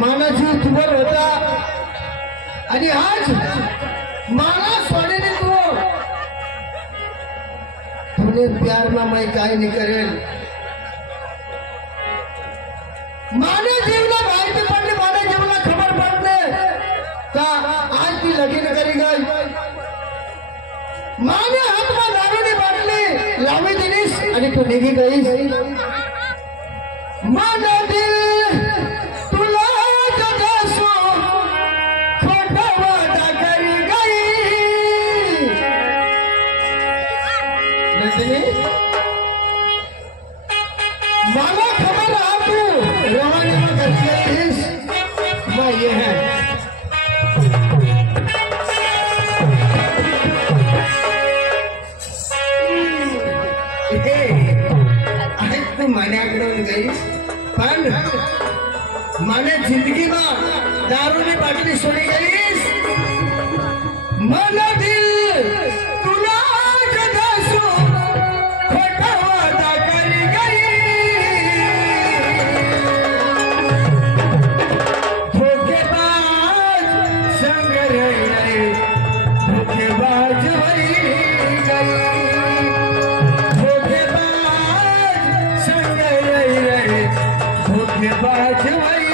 मानाची तुवर होता आणि आज माना सोडीने तुने प्यार में मैं काय नहीं करेल माने जीवना माहिती पडली माने जीवना खबर पडले का आज ती लगीन करी गई माने हात में दारूनी बाटली लावी दिलीस आणि तू निघी गईस माना दिल तुला जगासो खोटा वादा करी गई नंदिनी मला खबर आ तू रवाने में करतीस मैं ये है तू मनाकडून गईस पण मला जिंदगी में दारूनी बाटली सोडी गईस मला दिल तुला जगासो खोटा वादा करी गई धोखेबाज संग रही धोखेबाज वही गई धोखेबाज संग रही धोखेबाज वही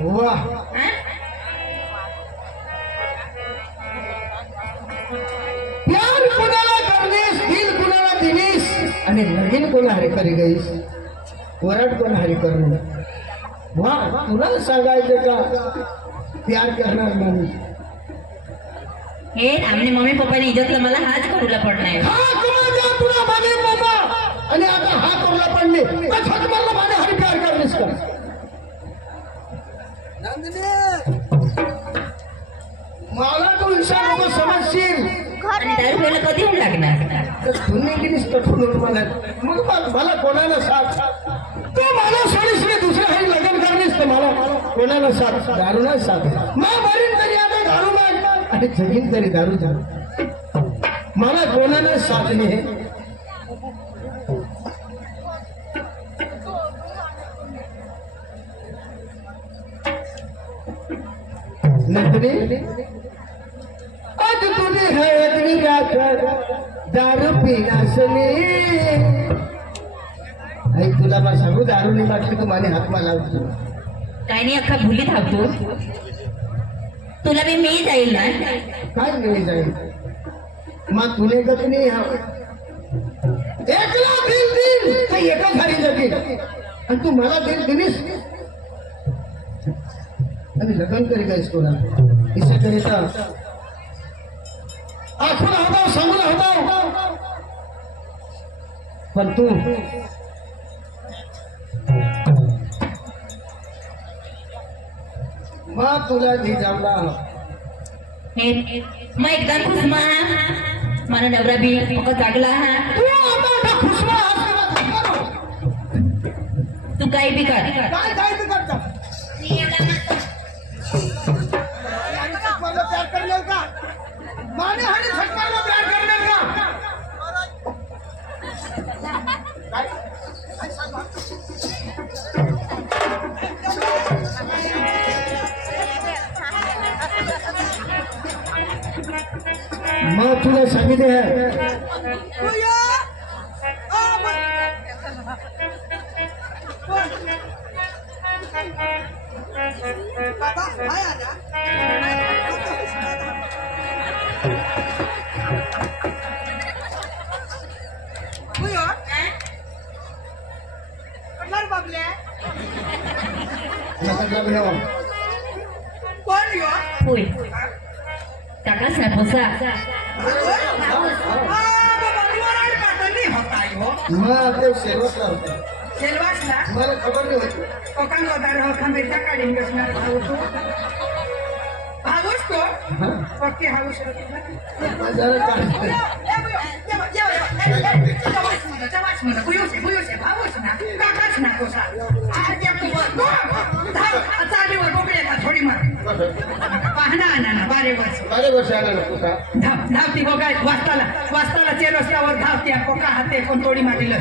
वाह प्यार कुणाला करलीस दिल कुणाला दिलीस आणि लगीन कोण हारी करी गईस वराट कोण हारी करू वा तुला सांगायचं का प्यार करणार नाही हे आमने मम्मी पप्पाने इज्जतला मला हाच करूला पडणार हा तुम्हाला तुला माझे बाबा आणि आता हा करूला पडले बस हात मारला माझे हरी प्यार करण्यास का मला तू इंसान समजशील आणि दारू प्यायला कधी होऊन लागणार तुम्ही किती कठोर मला मग मला कोणाला साथ तू मला सोडीस दुसऱ्या काही लग्न करण्यास तर मला कोणाला साथ दारू नाही साथ मग मरीन तरी आता दारू नाही आणि जगीन तरी दारू झालं मला कोणाला साथ नाही नंदनी आज तुझे हळदनी राखर दारू पिनासने आई तुला मला सांगू दारू नाही वाटली तू माझे हात मला लावतो काय नाही अख्खा भुली थांबतो तुला मी जाईल ना काय नाही जाईल मग तुने गत नाही हा एकला दिल तर एका घरी जातील आणि तू मला दिलीस आणि लग्न करी गायस कोणाला इसे करिता आखून होता सांगून होता पण तू मग तुला धी जमला मग एकदा खुसमा मला नवरा बी जागला हा तू आता खुशमा तू काही बी कर काय काय तू करता प्यार करने का माने हरी सरकार में प्यार करने का मैं तुला सांगितले है होय काकाच ना पोसा मैं ते शेरवत होता सेलवासला मला खबर नाही होती कोकण गोदार हो खंबीरच्या काढीन बसणार भाऊ भाऊच तो पक्की हाऊस जरा काय थोडी मार पाहना बारे वर्ष बारे वर्ष आला नको का धावती हो काय वाचताला चेर रस्त्यावर धावती कोका हाते कोण तोडी मारलं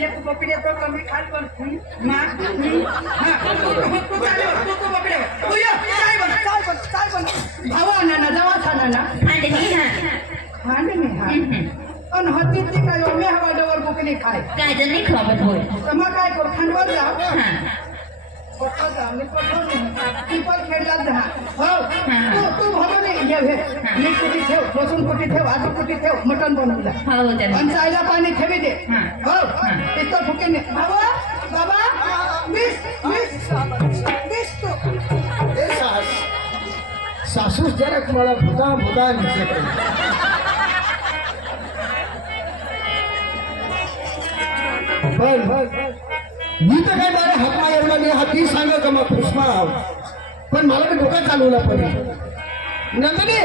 एक बकड्या तो कमी खाल पण मार भावा ना जवाचा ना पण होती ती काय ओमे हवा डोवर बुकली खाय काय तर नाही खबर होय तर मग काय करू खांडवर जा पीपल खेळलात जा हो तू भाऊ नाही घे मीठ कुठे ठेव लसूण कुठे ठेव आदू कुठे ठेव मटण बनवला हो त्याला आणि चायला पाणी ठेवी दे हो इथं फुके बाबा मिस तो सासूस जरा मला भुता पण मी तर काय माझ्या हातमा एवढा नाही हाती सांगा का मग खुशमा पण मला ते डोका चालवला पाहिजे नंदनी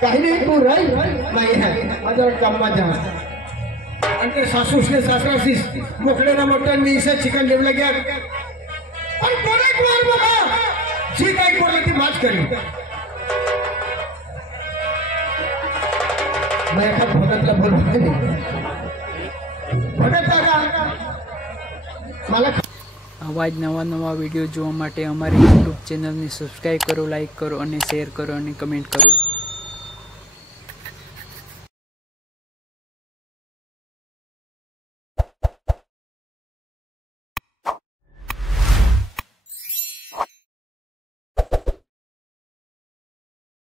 काही नाही तू राही नाही है माझा कामा जा आणि ते सासूसने सासराशीस मोकळे ना मटण मी इसे चिकन जेवला गया पण कोणी कोण बघा जी काही बोलली ती माच करी मैं एका भगतला बोलतो ભગત કાકા मला આવા જ નવા વિડીયો જોવા માટે અમારી યુટ્યુબ ચેનલને સબસ્ક્રાઈબ કરો, લાઈક કરો અને શેર કરો અને કમેન્ટ કરો.